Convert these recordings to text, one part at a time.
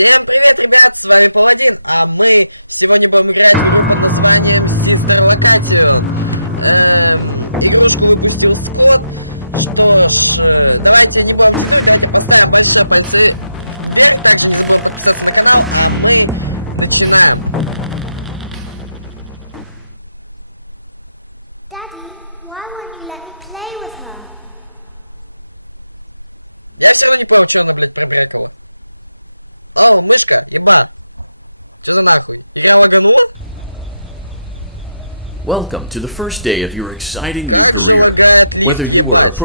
Всем привет, ребят, с вами Паладин, а мы сегодня будем играть в игру под названием Sister Location. Игрушку выпустил Скотт. Что ж, давайте не будем тянуть, давайте поставим большие пальцы вверх. Также не забудем подписаться на канал, а мы начинаем. Я все равно не понял, что она, блядь, пробрекала. О, мышка, еба. Что за нахуй? Игра лаганула? Как же лагает лифт, ебать.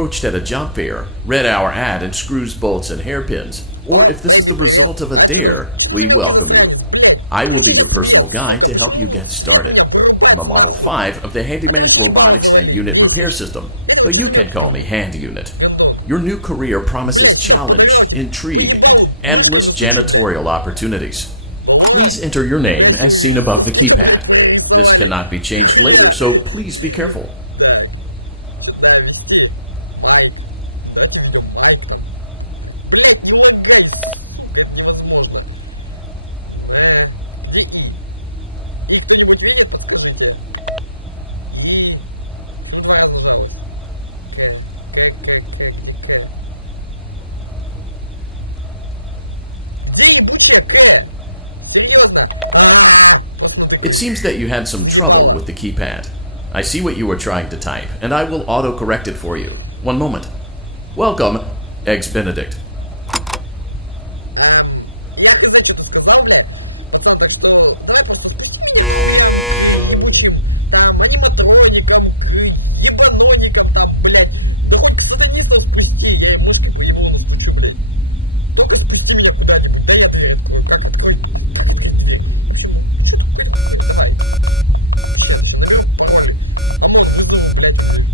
О, бэйби, привет. А что там за мелкий засранец, блядь? Включите свет, сука, почему свет у меня вырубается нахуй? А ты вообще ебало завали, бесишь. Это вот что за мелкий гандон? Блядь, сюда подогнайте, по ебалу мышкой настучу, блядь. Баллона? Нихуя себе, соски-то, блядь, прорисовали. Хуя. Так, что-то да, вести. Майк. Давайте ведем Майк там. Блять, не лагай, сука, это невозможно. Где И? И кто-нибудь видит? Подскажите. И. Почему два раза нажалось? К. Где К? Где ебучая К? Серьезно? Просто натыкаю. Заебало. I see what you were trying to type, and I will auto-correct it for you. One moment. Welcome, Eggs Benedict. Я хз, что ты сказал, бля, пацан, так что давай просто спусти меня к хуям, к ебучим, там, аниматроникам, к ебаноникам, там, блядь, да хоть к сатанистам спусти, я им мышкой по еблу настучу, блядь. Только спусти меня куда-нибудь, да я дверь открою, как открыть дверь? Я вообще, что такое хуйня, давай. Вообще, я сейчас наберу пароли, ОМОН вызову, блядь, он мне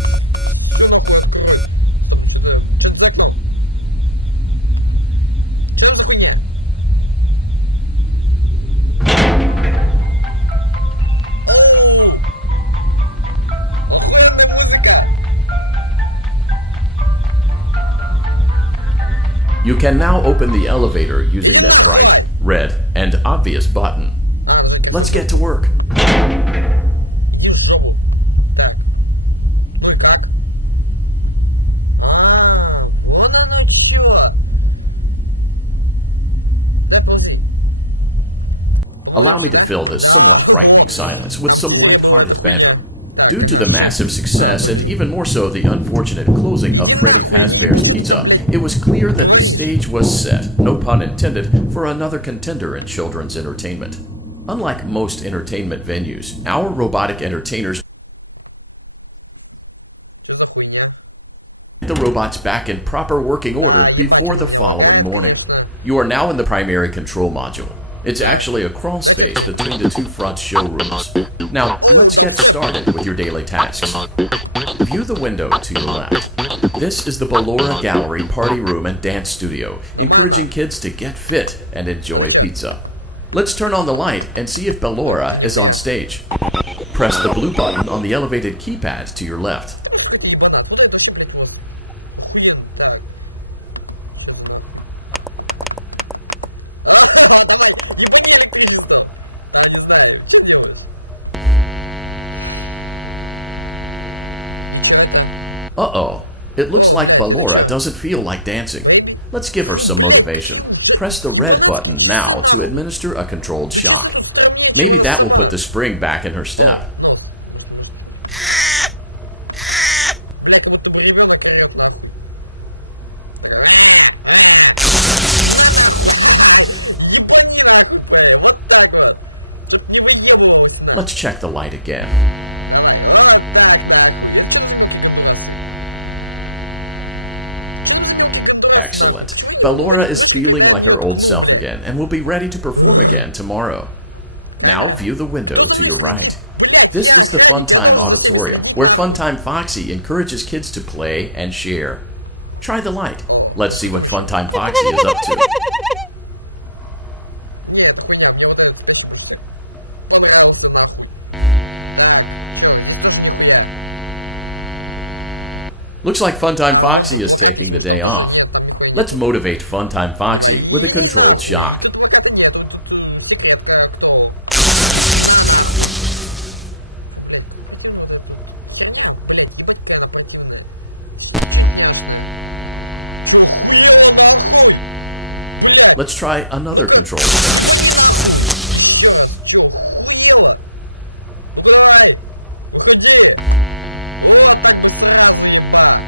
все нахуй откроет. Стоп, что-то за окном. Что там за хуйня? Оу! Охуенная музыка! You can now open the elevator using Иди нахуй! Red and obvious button. Нажать Let's get to work. Иди в жопу. Так. Ну и как? Вон оно чё. Да, ползи. Пополземся, да? Да, о! Там в тизере была эта хуйня. Так, ага, иди нахуй, я не ебу, что ты там, блядь, говоришь. Что за хуйня? Да, ебать, он у меня лагает, конечно. It's actually a crawl space between the two front showrooms. Now, let's get started with your daily tasks. View the window to your left. This is the Ballora Gallery Party Room and Dance Studio, encouraging kids to get fit and enjoy pizza. Let's turn on the light and see if Ballora is on stage. Press the blue button on the elevated keypad to your left. Ты просто какой-то ебанат. Вот это вообще, блядь, у вас охуенно. Так. Че за нахуй? Давай, ебани электричество. Там, не знаю, что делаешь? И чё это? О, блядь, это чё? Бэйби? Фу, блядь, какие уже ебанатские часы, нахуй. Да часы тут стрёмнее, чем она сама. О, нос. Может. Блядь, как будто бы ребенок орёт, нахуй. Такой, на нахуй! Ебани нахуй, пэй! Вот так вот! Чтоб не выебывалось, на! Давай, вот так нахуй! Это что там за мелкие гондурасы? Что там за мелкие гондурасы, нахуй? Почему я не могу водить мышкой, когда я в нее ткну, бля? Камера? Кто за мной следит? Блять, я охранник, я должен за всеми следить, нахуй! Try the light. Let's see what Funtime Foxy is up to. Не, это хуйня. Мне вот этот спящий больше всех понравился, нахуй. Так, чё, здесь тоже нихуя. Looks like Funtime А вон Foxy тут is плакат taking есть, the может там day тоже? off. Нет, там нихуя нет. Let's motivate Funtime Foxy with a Иди controlled нахуй. shock. И тут плаката нет, тут секретка кто? На нахуй. Фу, блядь, как противно вот эта тут херня, блядь, ебать какая она противная. Чё-нибудь няшное. Чё хуело нахуй? Блядь. Let's try another Ну-ка, control. ебани нахуй. Еще раз, чё, хуело? Ну-ка давай, выходи. О, так бы сразу еба.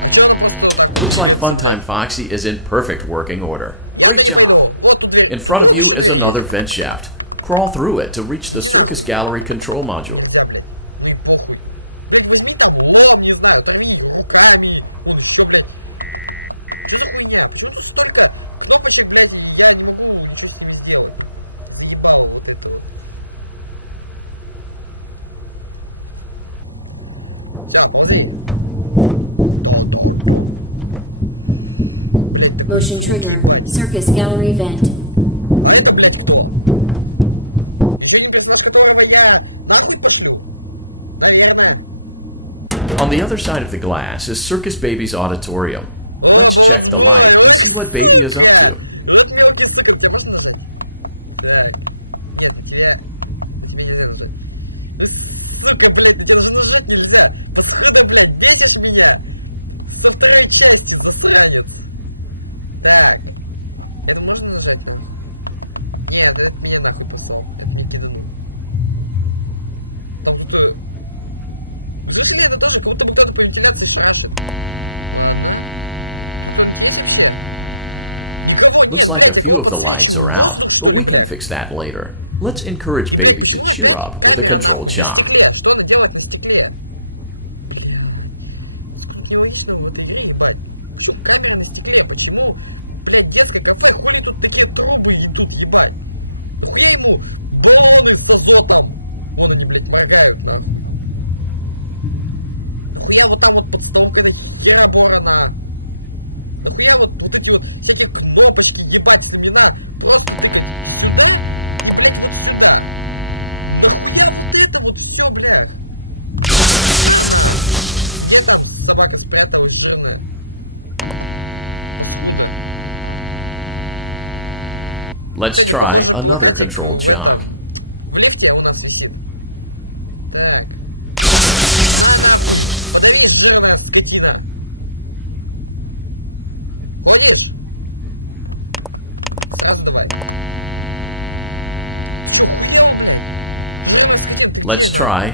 А чё она просто вот так вот Looks like двигается, блядь? Funtime Foxy is in perfect working order. Я туда не пойду. Вот тут дверь. In Тут front вот of you еще is дверь another есть. vent shaft. Crawl through it to reach the Иди circus нахуй. gallery control module. Нельзя, блядь. Ну и похуй. Блядь, возьми там лом, не знаю, оторви руками. Вон еще, блядь. Что за хуйня? Почему тут столько кнопочек, блядь, и я не могу ничего с ними сделать? Заебало вот это вот. Все, ползи. То. Блядь, такой звук ебать. А это, блядь, кто? Еще один персонаж, которого я нахуй пошлю? Наверное. On the other side of the glass is Circus Baby's auditorium. О, болотсбой! Ой, сука! Вот мелкий сука, на тебя можно нажать? Так. Нет, на тебя нельзя нажать. Ну, сука, блядь, на тебя даже нажать нельзя. Пасхуда, блядь, бесишь меня. Со второй части, засранец. Так. Это можно нажать нахуй? Нет, это меня нахуй послал. Это мне киданул. Там кто-то... Слышали, это тоже, как будто бы кто-то по вентиляции шарашит. Ладно. Тут кто-нибудь есть вообще? Никого нет, блядь, я кого подсвечиваю? Воздух, что ли, блядь? И, блядь, почему опять камера нахуй на стекле? Что она делает на стекле? Блядь. Сколько тут нелогичного в этой игре, ебать. Почему камера на стекле? Почему, блядь, детское кафе? Хули тут такие трубы идут, ебать? Нахуя ему баллоны с азотом? Вон они, блядь, моргают, нахуй. Нахуя вот там вот под столом какая-то херобора. Нахуя вот эти вот всякие кнопочки, ебать, если мне на просто тыкать сюда и, блядь, вот сюда. Нахуя вот это вот все, блях? На. Где там собака спряталась жирная? Паскуда. Кстати, похоже, плакатик в этом... В лифте у нас висит. Так. На нахуй! Подавись, жирная скотина! Ходишь? Сразу давай. Ты чё, хуела, блядь? Жирная скотина, ты где, нахуй?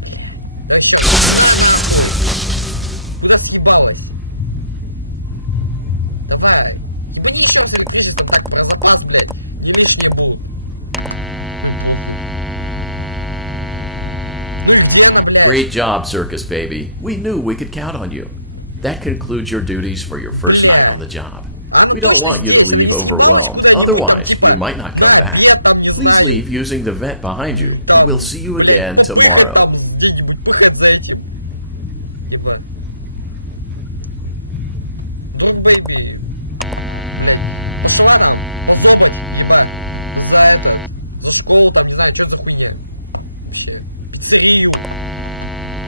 Блядь. Давай еще. На нахуй! Куда съебалась? Давай. Ебани еще раз электричеством, так, про запас, блядь. Не лишние будут. Ну и похуй. Ну и где она, блядь? Great job, Circus Baby. We knew we could count on you. That concludes your duties for your first Бля. night on the job. Она точно здесь, она не съебалась куда-нибудь там, типа, на обед там, не знаю. Там, блядь, попыхать там где-нибудь, пыхать за этим. Еба. Друг Бэйби, блядь, пошла там, позобать, еба, за школу там, не знаю, что это за хуйня. Вообще, пиццерию.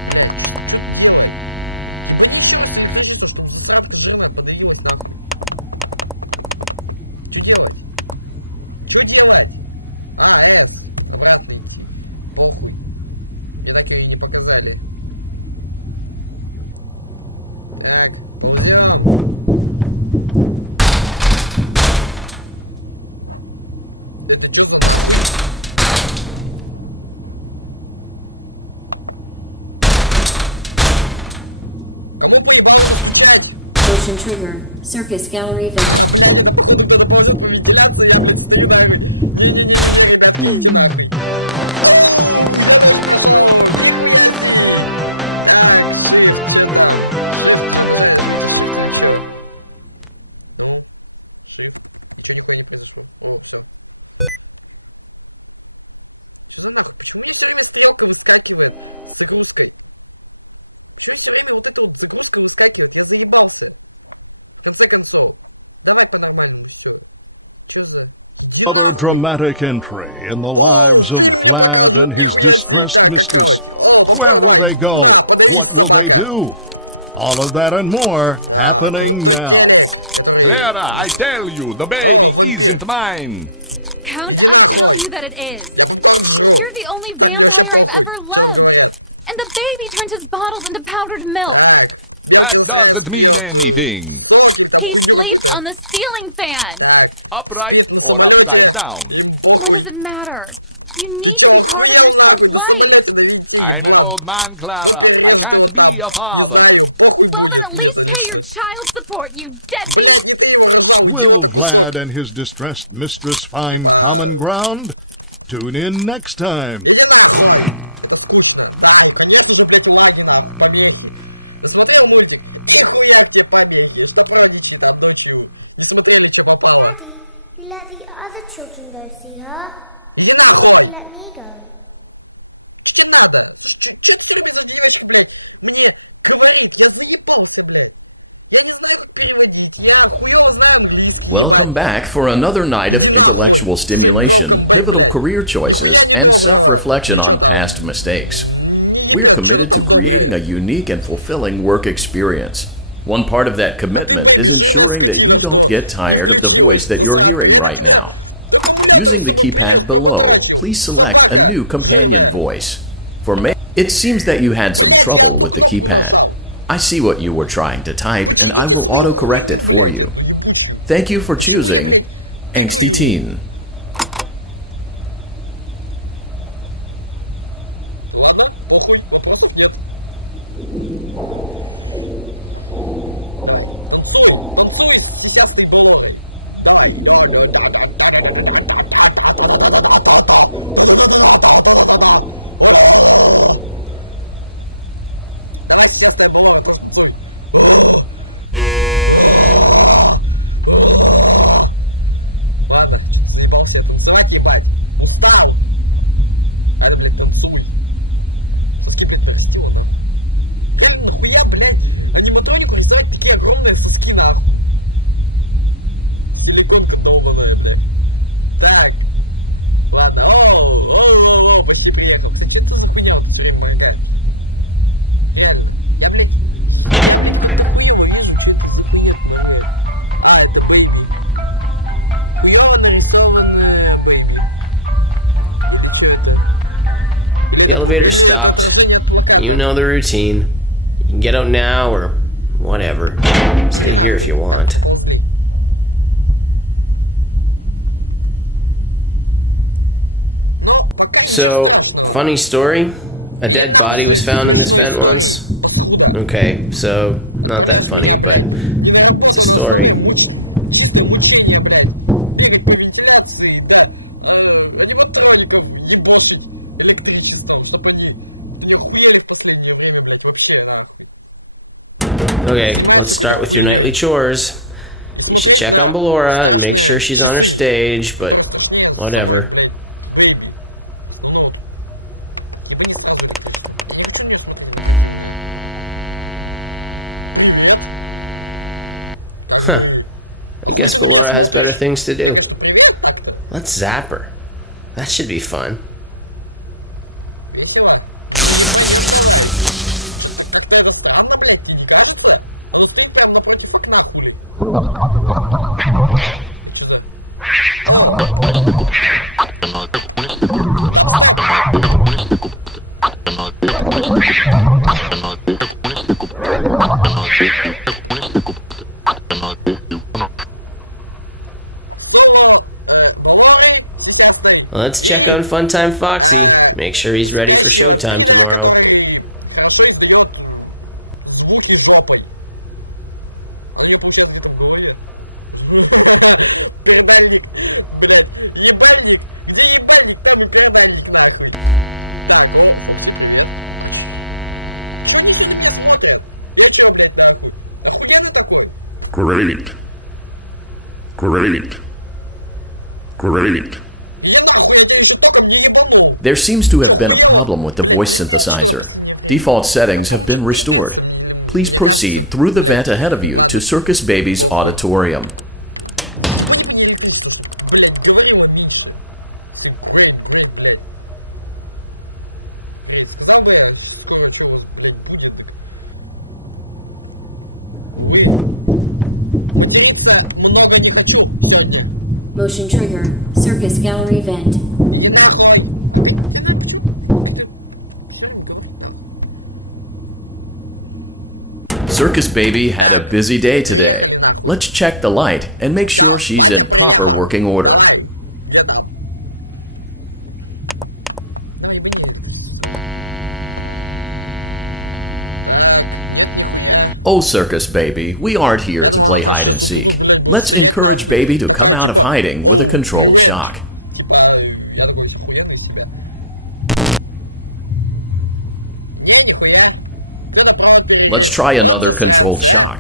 Блядь, что делать? Ебани еще раз электричество, чтобы засранка жирная подавилась нахуй. Что делать? Что делать? А, С. Обратно идти. Похуй. Мне так ее и не показали. Так, ползем. Это что за нахуй? Кому поебало настучать? А, блядь, это походу кто-то ползет по вентиляции, я, блядь, стою нахуй. Не-не-не-не, ребятки, идите нахуй. Оу, я тоже прошел. Нихуя себе. Так, shift, что там? Shift же нажали, жмите shift или что? Ну, shift. Ничего нихуя не произошло. О, все. Что за нахуй? Почему у меня все время стрелка выскакивает с загрузкой? Почему все время вот эта вот загрузка выскакивает? Я заебался. В конце концов. Давай по-нормальному, все. Чё за... Иди нахуй. О, фильм мне покажут, нихуя себе. Так, какавать. О, попкорн давай. На, подавись, собака. Да, крутой телек, который... О, вампир. Иди нахуй. Я попкорн жру. Так, мне вообще похуй, что там говорят. Так, белки засранец пьет сок или там хуйню какую-то. Так, спит на самолете, им похуй. Ты чё, охуел нахуй? На самолете на винте, еблан. Ну перережет его там. Не знаю, похуй будет мне-то лично. Блять, не ты его рожал, идиота, кусок. Типа... Иди нахуй! Это скучно. Да, и конечно же, блять, лаги нахуй, помехи. Досмотрел мультик? И хуяк тебе помехи. Что родичи там ночью не смотрели, что попало. Иди нахуй! Что тебе надо? Слушай, что ты все время за девочка, блядь, мне говорит? Я заебался, блядь. Я не знаю, как переводить. Я хуёво знаю английский, ебать. Иди нахуй. Своим welcome back, блядь. Нихуя не доброго. Ничего там. Не ебет что-то там доброе. А ты, бэйби, жирная скотина, что не включилась, засранка. Я на тебя... Ты аккумулятор с собой принес, проботрачил. Собака жирная. Блять, я одну кнопку нажал. Почините свою хуйню, блять, эту ебучую. Почему я, блять, тыкаю? Ладно, похуй, вопросов нет. Давай, танцуй, танцуй с сисястой балорой. Давай. Давай, сисястая балора, тоже танцуй. Ладно, что-то заебался я танцевать, ебать. Устал. А это, блядь, танцуй. Соски, блядь, нарастила, нахуй. Реально, нахуя, блядь, аниматронику рисовать такие огромные соски, нахуй. Силиконка долбаная, блядь. Так. Ладно. Оу, почти приехал. Кстати, что это за хуйня вот все время моргает? Реально. Я, блядь, как-то хуёво вижу, что это за хуйня моргает. А, это бэйби. Хуёво нарисованное бэйби. Или что это? Или это отражение от плаката? Иди нахуй. Так, поползли. Но пока ничего страшного. Иди нахуй с смешной историей, паскуда. Отправляешь меня, блядь, не на работу, на основные чистое мучение, блядь. Бегать по вентиляции, да, аниматроников ебошить электричеством, чтоб они не охуели в последнее время, блядь, вообще нахуй. Занимаются какой-то хуйней. И смотреть на страшные часы, которые страшнее самой, блядь, бэйби. Основного тут. Ебани сразу электричество. Я не хочу на нее смотреть, на противное. Привет! Как бы... А хуй ты на меня смотришь? Я, конечно, привет так-то. Весело? Ну ебанем давай. Что-то как-то это странно, блядь, тебе не кажется? Оно стоит прямо напротив окна, хули. Это что за... О! Дабстеп! Соло Балоры сисястой и спящего пидора, который хорошо издает звуки жопой. А у нее получается где-то в голове. Передальник, блять, ебальник. Где ебальник, там и передальник, нахуй. Так, о, Фокси, привет. А чё они все на меня смотрят? Я чё, блять, нахуй? Охуенный такой? Я нахуй, я тебя еще током не ебанул. Чё, хуело? Блять, что на последнее время? Default settings have been restored. Please proceed through the vent ahead of you to Circus Baby's auditorium. Ебани по ней электричество, чтоб блядь, говорила меньше. Great, блядь. Great, сказал бы я, скоро что у вас, блядь, будет, так... Увы. Материться много не хочу сегодня. Иди нахуй! Опять, я знаю, почему... Как-то все время говорит нахуй. Circus baby had a busy day today. Приехали нахуй. Let's check the light and make sure she's in proper working order. Давай, где там? Давай, ебани электричество. Так, нет, нихуя. Oh, circus baby, we aren't here Я to думал, play она hide and сейчас тут, seek. блядь, будет Let's стоять encourage baby нахуй. to Такая, come out of типа, hiding with a controlled привет. shock. Типа, я такой весь охуенный из себя. Не, нихуя. Кто-то провод перегрев. Вот засранцы, а.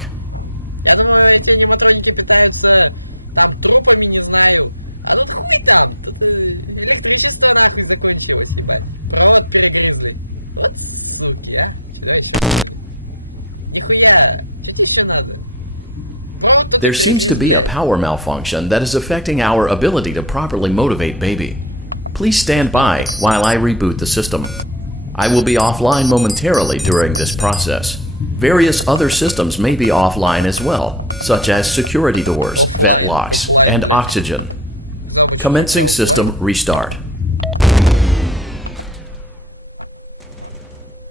Я думаю, эти аниматроники питаются там трупами, не знаю. А тут хуй там. Тут электричество нахуй закончилось, ебать. Провод перегрызли. Вот суки, а. Че, давай еще хули. Нихуя. Че тебе еще надо? Провод тут There seems to перегрыз, be a блядь. power malfunction that is affecting our ability to properly motivate baby. Please stand by while I reboot the system. I will be offline momentarily during this process. Various other systems may be offline as well, such as security doors, vent locks, and oxygen. Commencing system restart.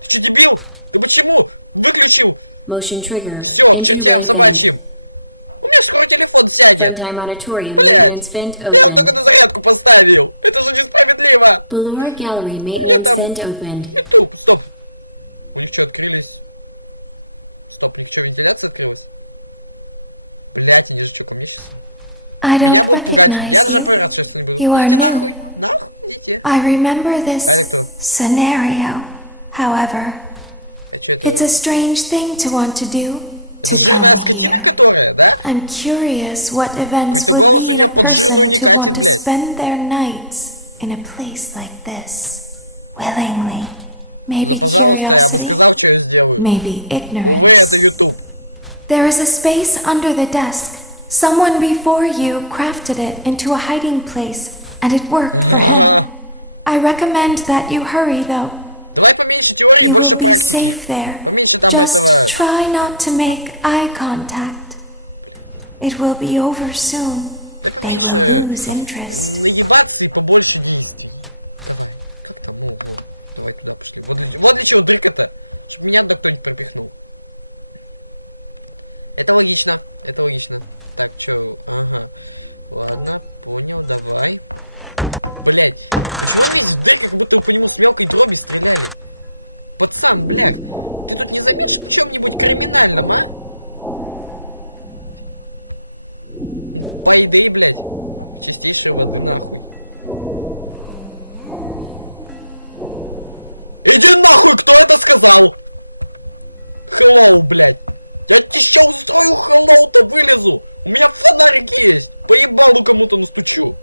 Ты че, дебил? Ты почему выключил? Все, к чертям собачьим. У меня скоро телефон сядет. Блять, я вот только на зарядку поставил. Это же несправедливо. Мне там YouTube. Стоп. У них что, открылись? Стоп, у них что, вентиляция открылась? Блять, они же что, ко мне сейчас? Меня будут пугать. Я даже проверять сейчас не буду. Идите нахуй. Нахуй, идите. А это кто? А что это? Это жирная скотина, которая, да? Какой-то голос у нее под жирную не катит, блядь. Да, пожалуйста, я бы сказал, что я сделаю. Увы, это YouTube. Someone before you crafted it into a hiding place, and it worked. I recommend that you hurry, though. Давай поменьше теории и больше практики. Поменьше там этого. Давай поменьше наебаться и побольше действий. Давай. Как там? О, давай туда пошли. Вот для чего дрыка-то. Чтобы меня туда кто-нибудь пропихнул. Это логично. Это логично. Так, чё? Ага. Ладно, понял, давай. Блять, почему он весь в дырках, как будто по нему с мелкой дроби стреляли? Пацан, блядь, ты тут не заметишь в чем-нибудь криминальном, а? По идее, блядь, чистейшей воды нахуй. Иди нахуй, кто это сказал? Hello, блядь. Я тебе сейчас устрою hello-то, вылезу. У меня фонарик есть. Поебалу кому-то настучу.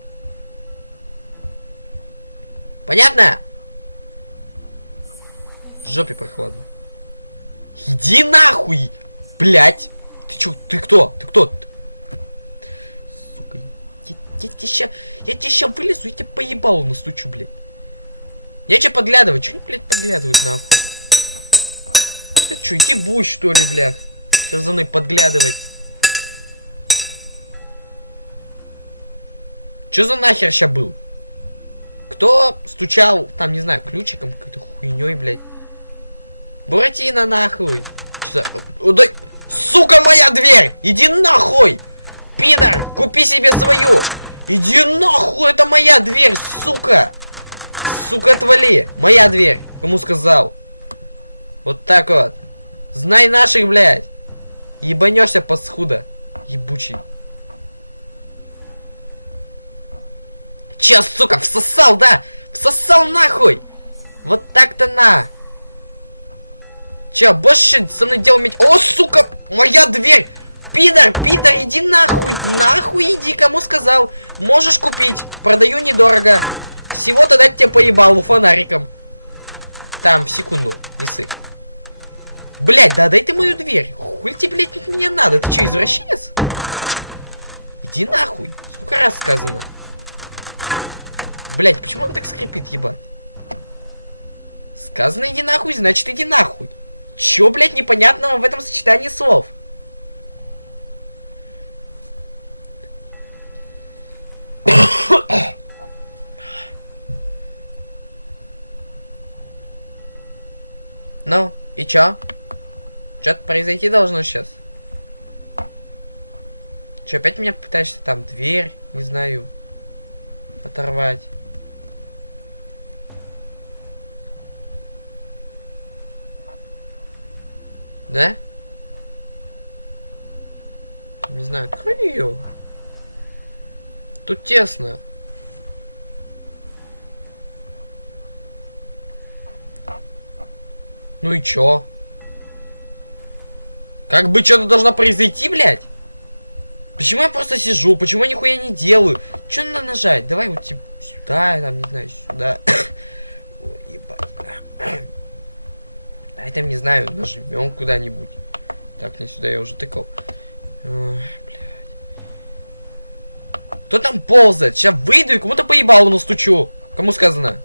Понятно? В жопе прохладно. Иди нахуй, блять. Ты чё? Ты кто? Ты кто? Сука, я тебе ща вылезу и тебе поебалу настучу, блядь. Нечего подглядывать. Чё они, блядь, подглядывают нахуй? Это чё, ебусь, что ли, блядь? Сейчас за мной подглядывать. Чё за нахер ща был? Кто стучал, там, не знаю, ключиком, какой-то хуйней, блядь. Буратино, нахуй. Что за... Дай... Сука, моя дверь! Иди нахуй! Пидор, купи себе свою! Иди нахуй, это моя дверь, сука! Сука, отвали! Моя дверь! Кому сказал? Вот так вот. Знай наших, блядь! Ебанешься, пасхуда. Ебучий. Че, сука, всосал, да? Всосал нахуй! Вот так-то на! Че, больше со мной дел иметь... О, сука! Моя дверь! Пидор, пидор, иди нахуй! Нахуй иди, кому сказал? Можешь купить. Продаю недорого. Всего-то дать тебе поебалу фонариком. Там, в секунду, не сык. Блять, да дай ты мою дверь. Хуй тебе, блядь, мне надо. Ты че, извращенец? Иди нахуй. Сколько раз сказано? Блять, почему он так скрипит, ебать? Сказано иди нахуй, значит иди нахуй. Чё, блять, непонятного в этом сочетании слов? Ну, и чё? Что-то произойти должно сейчас. Чё, опять меня пытаешься там дверь, не знаю, оторвать? Да? Не знаю, открой ее. Тут тесно. Ну и чё? Как бы что-то должно произойти, блядь? Почему я просто сижу? Почему я нихуя не делаю? Что надо нажать? Давай вот типа сюда, там, не знаю, сюда. Ой, ебать. А это, не знаю, нажмем куда-нибудь. Так, не сюда, я уже тыкал. Ой, блядь. Кто там ползает? Сейчас выйду и кому-то поебалу настучу. Кому сказано?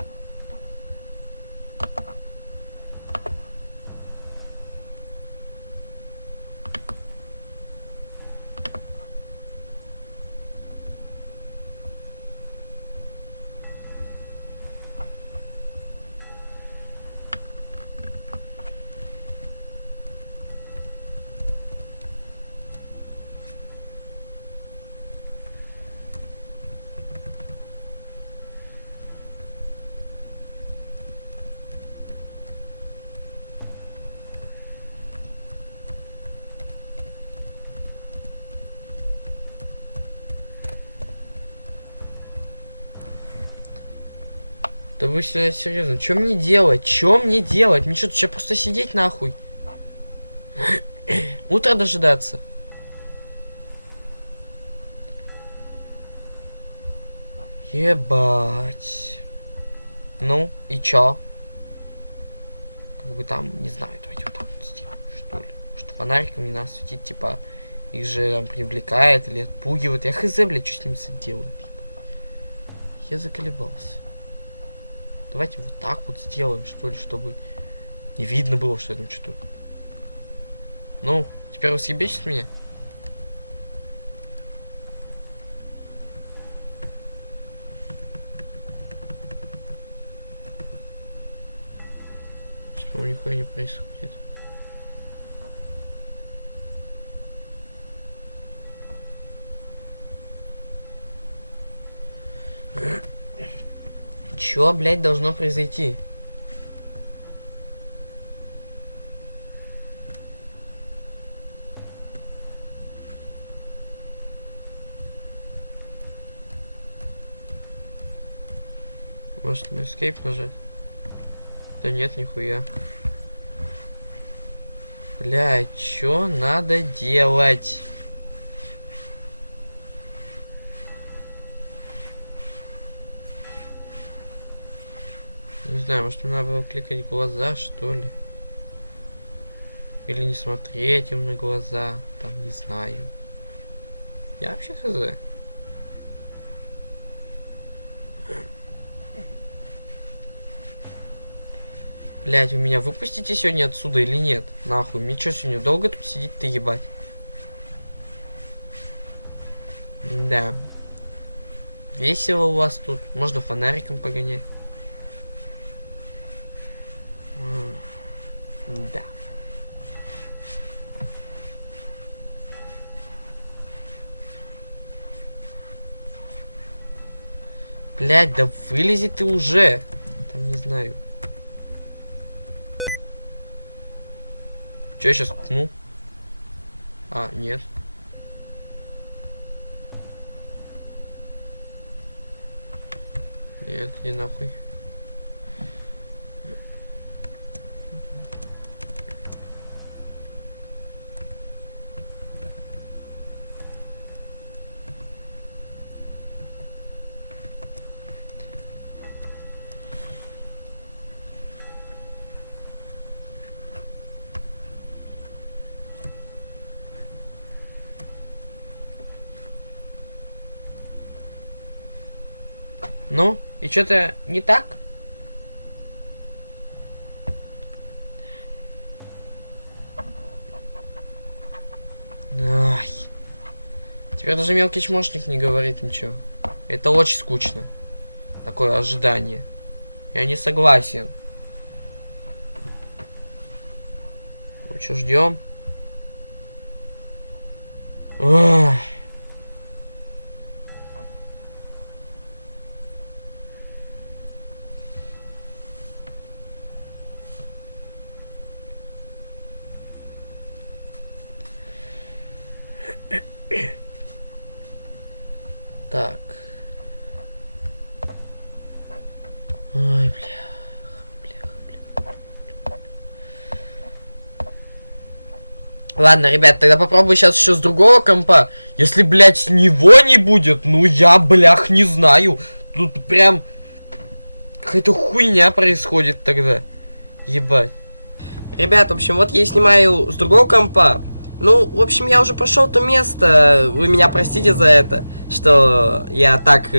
Да вы сюда серьезно? Что мне делать? Что мне делать? Мне что, сейчас просто сидеть нахуй? Утро дожидаться. Ебать. Ну, и чё? Как бы там, не знаю, давайте вот так вот сделаем, что ли. Что фонариком не надо светить, типа, их же там привлекает или отпугивает. Я хз, блядь, что с ним делать? Я заколебался. Давайте вот так вот сделаем, что ли, чтобы не видно было, что там что-то. Ну, теперь вы съебечите меня? Что нихуя не происходит. Чё, блядь, должно произойти? Может, на escape нажать? Да нет, нихуя. Блядь, чё надо делать? Не знаю, может, мне надо было кликать в глаза, что ли? Или не смотреть им на глаза, там, не знаю. Я вообще хз. Блять, вы меня выпустите сегодня отсюда или нет? Нахуй, мне что сегодня долго тут сидеть-то ебать? Да. Весело у вас тут. Можно фонариком погонять. Да. Блять, да вылези ты уже. Там не знаю. Че я сейчас кну? А, нет. Нет, не нахуй. Ну, И что-то не так? Ай. Теперь даже мелкий чмошник не говорит ничего. Это очень скучно. Такое ожидание. Я не согласен. Ну что, ждем? Ах. Так. Ой, бля. Ладно, ребят, тогда попробую сейчас еще с другого компа. Если, блядь, с него не будет, ну я, блях, не знаю. Тут прям какая-то хуйня происходит тогда. Ебать. Ребят, в общем, вот я снимаю с другого компа. Ну, в общем, я уже прошел то место. Вы меня простите за это, что я так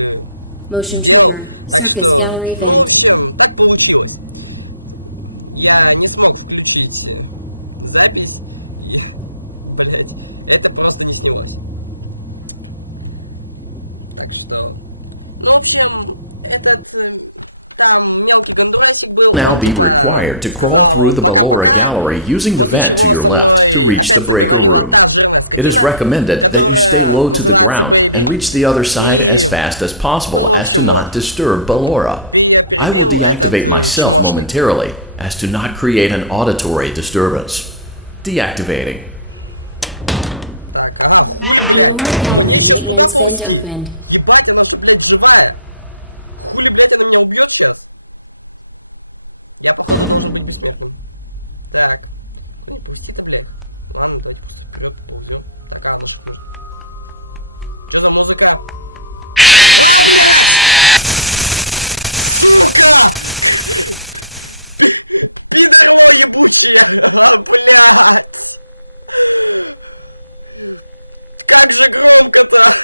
сделал. Так что, ну, в общем, так получилось. Я не смог включить запись. И, блять, это просто не снялось. Так что, ну, в общем, этот... Там мелкий гондурасик был, он типа сказал пока-пока, после чего со мной опять заговорила та жирная скотина, которая называется Бэйби. И, ну, в общем, вот, я перебил этот чмошник. Так, ага, хули, блядь, мне сейчас туда ползти? Ебать, она же, блядь, живая. Хули, блядь, она меня убьет сейчас? Я, походу, должен быть бессмертным. Так. Куда не пусти-то, блядь? Ладно, давайте просто вперед ползем. Так, она шик нужно. Что за музыка? А, блядь! Сука! Пидорло ебучее! А, блядь! Как же громко-то!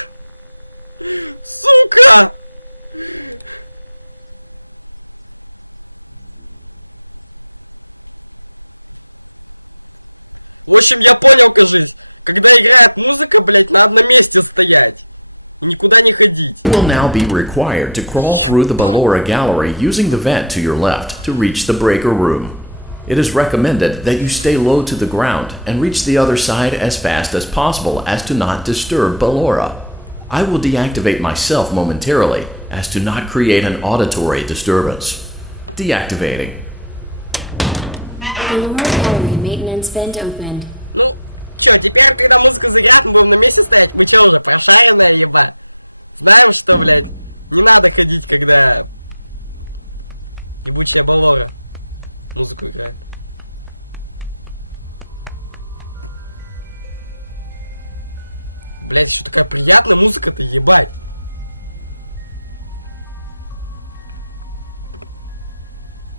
Сука! В общем, я понял, кажись, когда играет музыка, блять, на одном месте стоять и никуда не ходить. Will now be required to crawl through the Ballora gallery using the vent to your left to reach the breaker room. It is recommended that you stay low to the ground and reach the other side as fast as possible as to not disturb Ballora. I will deactivate myself momentarily as to not create an auditory disturbance. Deactivating. Ну, чё, теперь, когда музыка заиграет, мы будем на месте стоять? Мы чё уже, прошаренная, еба? Знаем, что, блядь, не надо ходить, когда ебучая Баллора музыку играет. Блядь, еще такая приятная музыка-то, ебать.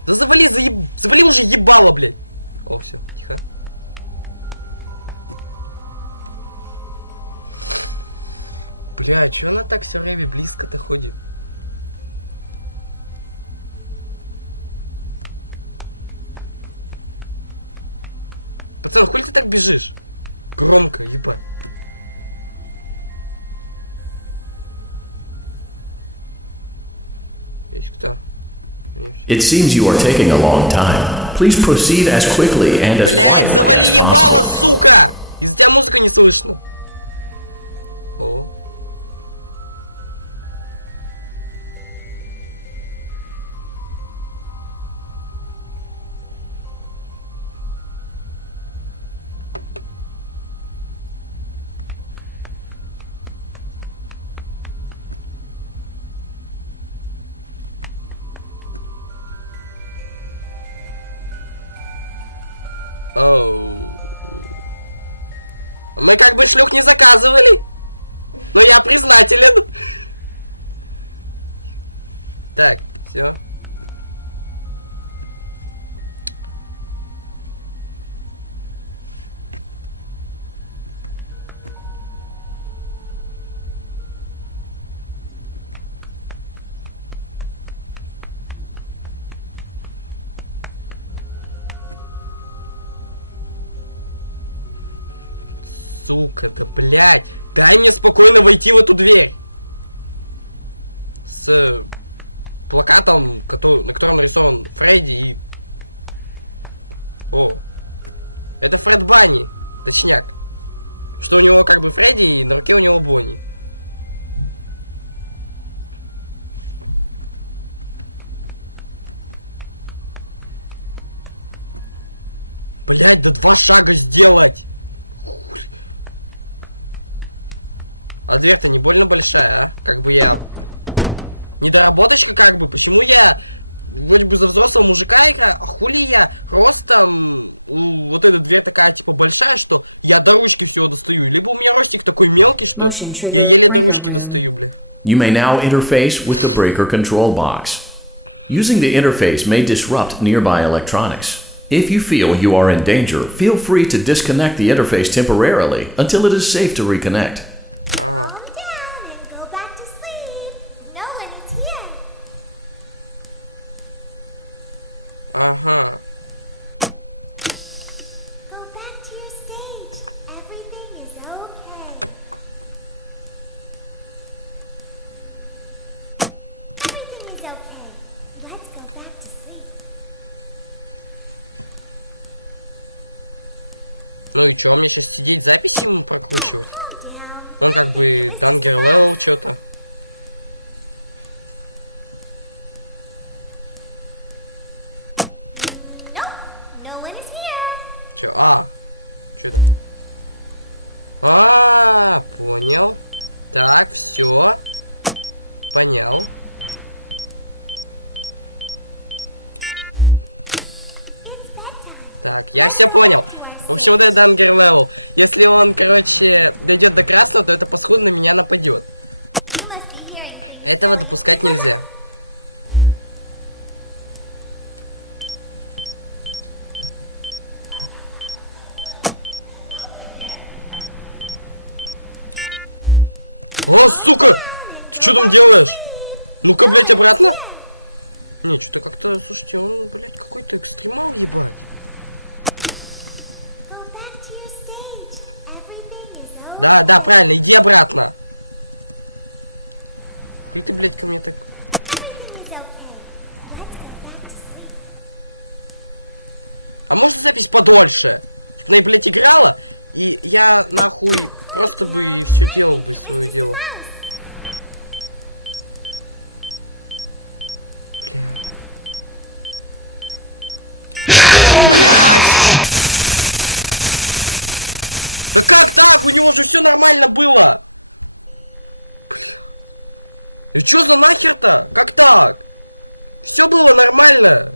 Да завали, завали уже ебало, блядь. О, все, тихо. Бля, чё она так все время близко-то ходит? Пацан, хули ты так бежишь? Громко, ебать. Есть кто? It seems you are taking a long time. Please proceed as quickly and as Блять, завали ебало, сука! Из-за тебя музыка не слышно. О. Оу. Мы как бы шлюх не заказывали, но я признателен. Так, все. Сука, да блядь. Дай мне спокойно войти в эту дверь. С плакатом, на котором нарисован Фредди и... О. Это Фред Банни. Точняк. Что у него как бы Фредди, и на руке у него Бонни. Блять, да 2 шага сделать! А дверь-то не больно большая, а? Как бы я... Недоработочка как бы. Почему я... Вроде бы за взрослого мужика играю, а хули я ростом... Вот эта дверь такая, типа, большая, что я до ручки всего достаю. Либо у меня ростик такой мелкий, что я еле до ручки достаю, бля. You may now interface with the breaker control box. Using the interface may disrupt nearby electronics. If you feel you are in danger, feel free to disconnect the interface temporarily until it is safe to reconnect. Calm down and go back to sleep. No one is here. Ага. Go back to your stage. Everything is okay. Everything is okay. Let's go back to sleep. Ну и чё, мне сейчас сидеть записи ему прокручивать? Calm down. Он как бы дангер левел что-то. Nope, no one is here. Чё? А! Чё это? А, понял. Так, все. Понял. It's bedtime. Так, я все понял. В общем, вот этот дангер левел. Если он, короче, дойдет до красного, то это паскуда на меня нападет. You must be hearing things. Этого допускать нельзя. О, сука! Ты что там делаешь? Ну-ка, блядь, обратно. Не, что-то как-то, слушайте, он, блядь, какой-то экстремал, ебать. Go back to your stage. Everything is okay. Да, да, правильно, иди обратно. Или ты, блядь, ко мне так... Everything is okay. Let's go back to sleep. А можно запись подольше? Чтобы она, блядь, играла, и я, нахуй, просто бы все делал бы свое дело. Бля. Блядь! Да как так? У него же все нормально было! Бля. И чё за нахер-то? Как так? Все было нормально.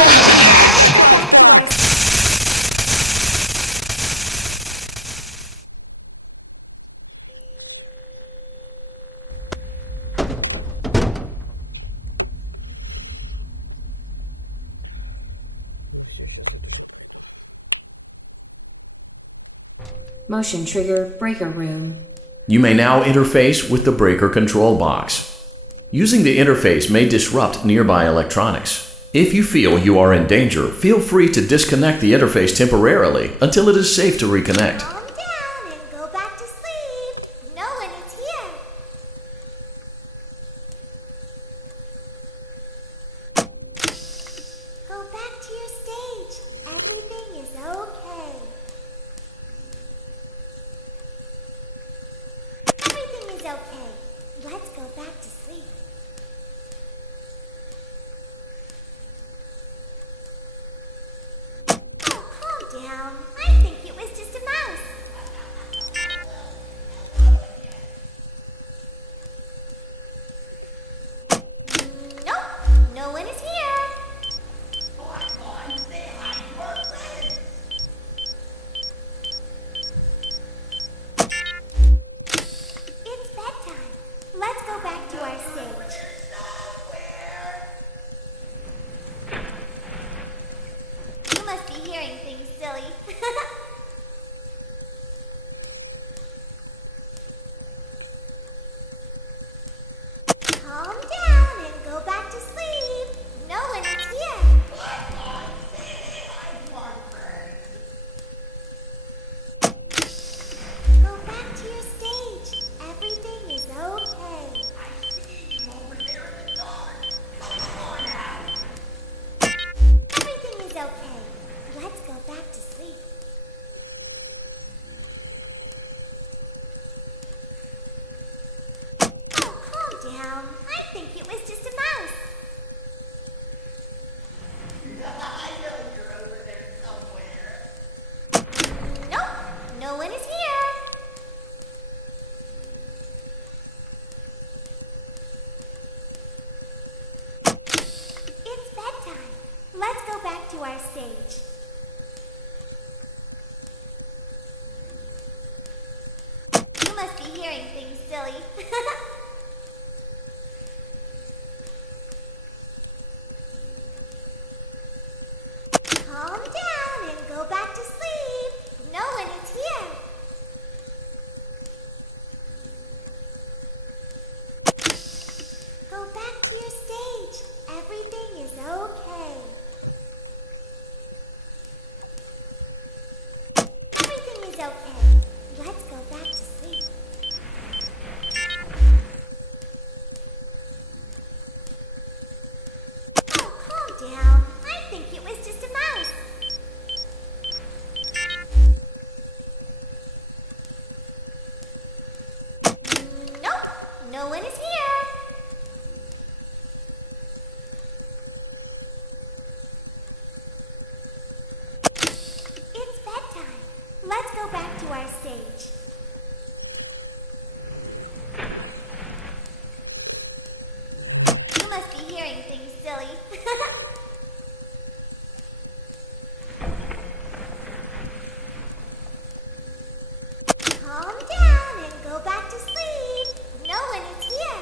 А, блядь, да как так? Ну все, сейчас я точно пройду. Motion trigger breaker room. You may now interface with the breaker control box. Using the interface may disrupt nearby electronics. If you feel you are in danger, feel free to disconnect the interface temporarily until it is safe to reconnect. Calm down and go back to sleep. No one is here. Go back to your stage. Everything is okay. Everything is okay. Let's go back to sleep. Oh, calm down. I think it was just a mouse. must be hearing things, silly. Calm down and go back to sleep. No one is here. Go back to your stage. Everything is okay. Everything is okay. Let's go back to sleep. Oh, calm down. I think it was just a mouse. Nope, no one is here. It's bedtime. Let's go back to our stage. You must be hearing things, silly. Calm down and go back to sleep. No one is here.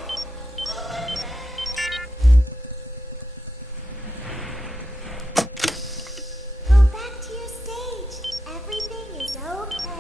Go back to your stage. Everything is okay.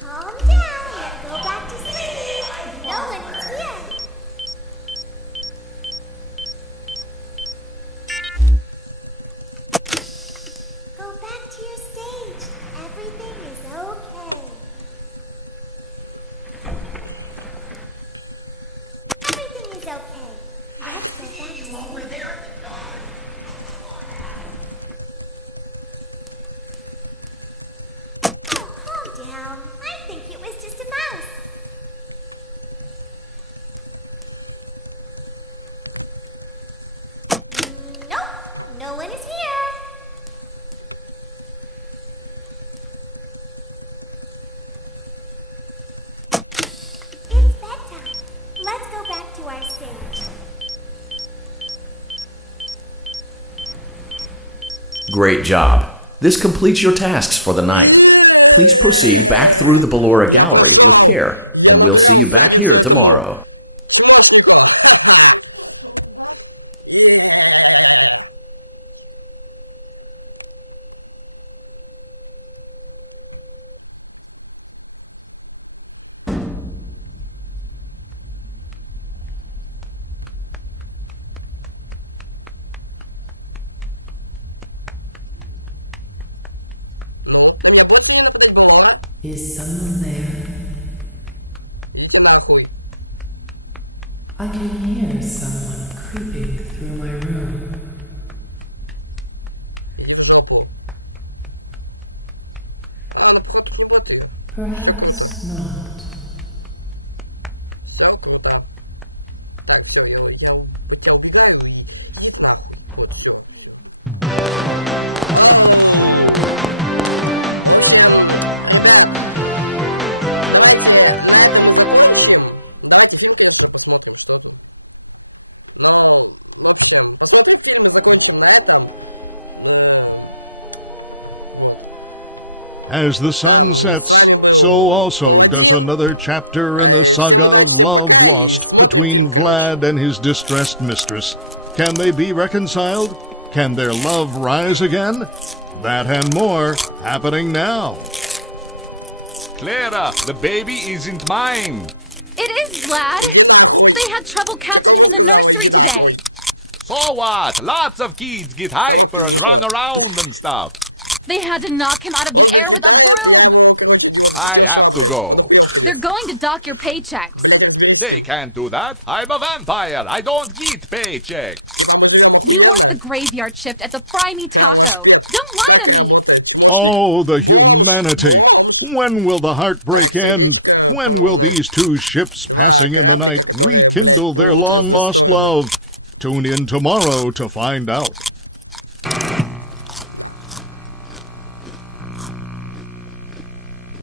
Calm down and go back to sleep. No one is here. Go back to your stage. Everything is okay. Everything is okay. Let's go back to sleep. Oh, calm down. I think it was just a mouse. Nope, no one is here. It's bedtime. Let's go back to our stage. Great job. This completes your tasks for the night. Yeah! Please proceed back through the Ballora Я gallery прошел! to prepare, Я and we'll see надрал you back задницу here этому tomorrow. чмошнику! Ха-ха! Yeah! Ну, на меня будет сегодня нападать Балора? Идите нахуй. Иди в жопу. А, ну походу тут не будет ее. Все круто. Все круто. Так, все, я от тебя убегаю и иди ты нахуй. Вот, все. Оу! В общем, ребят, давайте на этом и закончим. Давайте фильм, конечно же, посмотрим, что тут. Но, в общем, посмотрим фильм и закончим на этом. Вот. Там с вами был Паладин. Всем удачи, всем пока и смотрим фильм, короче. Can their love rise again? That and more happening now. Clara, the baby isn't mine. It is, Vlad. Иди нахуй. They had trouble Че catching кому the сказала, nursery иди today. нахуй. So what? Lots of kids get Сама hyper and пиздушила. run around and stuff. They had to knock him out of Он, the блядь, air with a летает, broom. я его, короче, его запустил шва, блядь. Он охуел в You're конец. going to dock your paychecks. Блядь, разберись с They ним. can't do that. I'm a vampire. I don't get paychecks. Типа мы живем You lost the охуенно. graveyard shift at the Fry Me А, Taco. лашпед. Don't lie Так и to me. работает, чмошник. Oh, the Бомж, humanity. бомж. When will the heartbreak Так, end? сердечко When will порвано. these two ships Два passing in the кораблика, night которые, блядь, rekindle their плывут в разные long-lost стороны. love? Tune in tomorrow to find out.